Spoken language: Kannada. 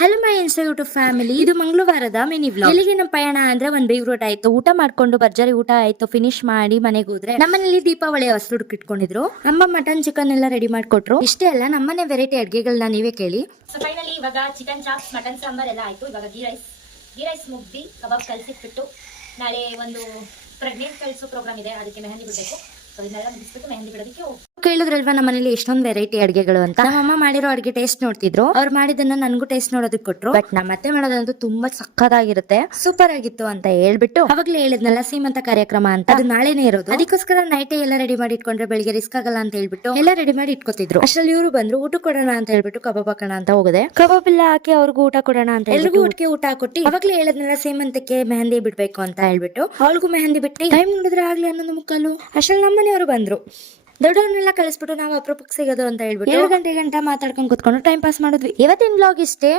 ಹಲೋ ಮೈ ಯೂಟ್ಯೂಬ್ ಫ್ಯಾಮಿಲಿ, ಇದು ಮಂಗಳವಾರದ ಮಿನಿ ವ್ಲಾಗ್. ಇಲ್ಲಿಗೆ ನಮ್ಮ ಪಯಣ ಅಂದ್ರೆ ಒಂದ್ ಬೇಗ ಊಟ ಆಯ್ತು. ಊಟ ಮಾಡ್ಕೊಂಡು ಭರ್ಜರಿ ಊಟ ಆಯ್ತು, ಫಿನಿಶ್ ಮಾಡಿ ಮನೆಗೆ ಹೋದ್ರೆ ನಮ್ಮನೇಲಿ ದೀಪಾವಳಿ ಹೊಸಲು ಇಟ್ಕೊಂಡಿದ್ರು. ಅಮ್ಮ ಮಟನ್ ಚಿಕನ್ ಎಲ್ಲ ರೆಡಿ ಮಾಡ್ಕೊಟ್ರು. ಇಷ್ಟೇ ಅಲ್ಲ, ನಮ್ಮನೆ ವೆರೈಟಿ ಅಡ್ಗೆಗಳನ್ನ ನೀವೇ ಕೇಳಿ. ಸೊ ಫೈನಲಿ ಇವಾಗ ಚಿಕನ್ ಚಾಪ್ಸ್, ಮಟನ್ ಸಾಂಬಾರ್ ಎಲ್ಲ ಆಯ್ತು. ಇವಾಗ ಗೀ ರೈಸ್ ಮುಗ್ದಿ ಕಬಾಬ್ ಕಲ್ಸಿಟ್ಬಿಟ್ಟು ನಾಳೆ ಒಂದು ಪ್ರೆಗ್ನೆಂಟ್ ಕಳಿಸೋ ಪ್ರೋಗ್ರಾಮ್ ಇದೆ, ಅದಕ್ಕೆ ಮೆಹಂದಿ ಬಿಡಬೇಕು. ಸೊ ಇದನ್ನೆಲ್ಲ ಮುಗಿಸ್ಬಿಟ್ಟು ಮೆಹಂದಿ ಬಿಡೋದಕ್ಕೆ ಕೇಳಿದ್ರಲ್ವಾ ನಮ್ಮ ಮನೇಲಿ ಎಷ್ಟೊಂದು ವೆರೈಟಿ ಅಡ್ಗೆಗಳು ಅಂತ. ನಮ್ಮಮ್ಮ ಮಾಡಿರೋ ಅಡ್ಗೆ ಟೇಸ್ಟ್ ನೋಡ್ತಿದ್ರು. ಅವ್ರು ಮಾಡಿದನ್ನ ನನ್ಗೂ ಟೇಸ್ಟ್ ನೋಡೋದಕ್ಕೆ ಕೊಟ್ರು. ಬಟ್ ನಮ್ಮ ಅತ್ತೆ ಮಾಡೋದಂತೂ ತುಂಬಾ ಸಕ್ಕತ್ತಾಗಿರುತ್ತೆ, ಸೂಪರ್ ಆಗಿತ್ತು ಅಂತ ಹೇಳ್ಬಿಟ್ಟು ಅವಾಗ್ಲೇ ಹೇಳಿದ್ನಲ್ಲ ಸೀಮಂತ ಕಾರ್ಯಕ್ರಮ ಅಂತ, ಅದು ನಾಳೆನೇ ಇರೋದು. ಅದಕ್ಕೋಸ್ಕರ ನೈಟೇ ಎಲ್ಲ ರೆಡಿ ಮಾಡಿ ಇಟ್ಕೊಂಡ್ರೆ ಬೆಳಿಗ್ಗೆ ರಿಸ್ಕ್ ಆಗಲ್ಲ ಅಂತ ಹೇಳ್ಬಿಟ್ಟು ಎಲ್ಲ ರೆಡಿ ಮಾಡಿ ಇಟ್ಕೋತಿದ್ರು. ಅಷ್ಟ್ರಲ್ಲಿ ಇವರು ಬಂದ್ರು. ಊಟ ಕೊಡೋಣ ಅಂತ ಹೇಳ್ಬಿಟ್ಟು ಕಬಾಬ್ ಹಾಕೋಣ ಅಂತ ಹೋಗಿದೆ. ಕಬಾಬ್ ಎಲ್ಲ ಹಾಕಿ ಅವ್ರಿಗೂ ಊಟ ಕೊಡೋಣ ಅಂತ ಎಲ್ರಿಗೂ ಊಟ ಕೊಟ್ಟು ಅವಾಗ್ಲೇ ಹೇಳಿದ್ನಲ್ಲ ಸೀಮಂತಕ್ಕೆ ಮೆಹಂದಿ ಬಿಡ್ಬೇಕು ಅಂತ ಹೇಳ್ಬಿಟ್ಟು ಅವಳಿಗೂ ಮೆಹಂದಿ ಬಿಟ್ಟು ಟೈಮ್ ನೋಡಿದ್ರೆ ಆಗ್ಲಿ 11:15. ಅಷ್ಟ್ರಲ್ಲಿ ನಮ್ಮನೆಯವರು ಬಂದ್ರು. ದೊಡ್ಡವ್ರನ್ನೆಲ್ಲ ಕಳಿಸ್ಬಿಟ್ಟು ನಾವು ಅಪರೂಪಕ್ಕೆ ಸಿಗೋದು ಅಂತ ಹೇಳ್ಬಿಟ್ಟು 7 ಗಂಟೆ ಮಾತಾಡ್ಕೊಂಡು ಕುತ್ಕೊಂಡು ಟೈಮ್ ಪಾಸ್ ಮಾಡಿದ್ವಿ. ಇವತ್ತಿನ ಬ್ಲಾಗ್ ಇಷ್ಟೇ.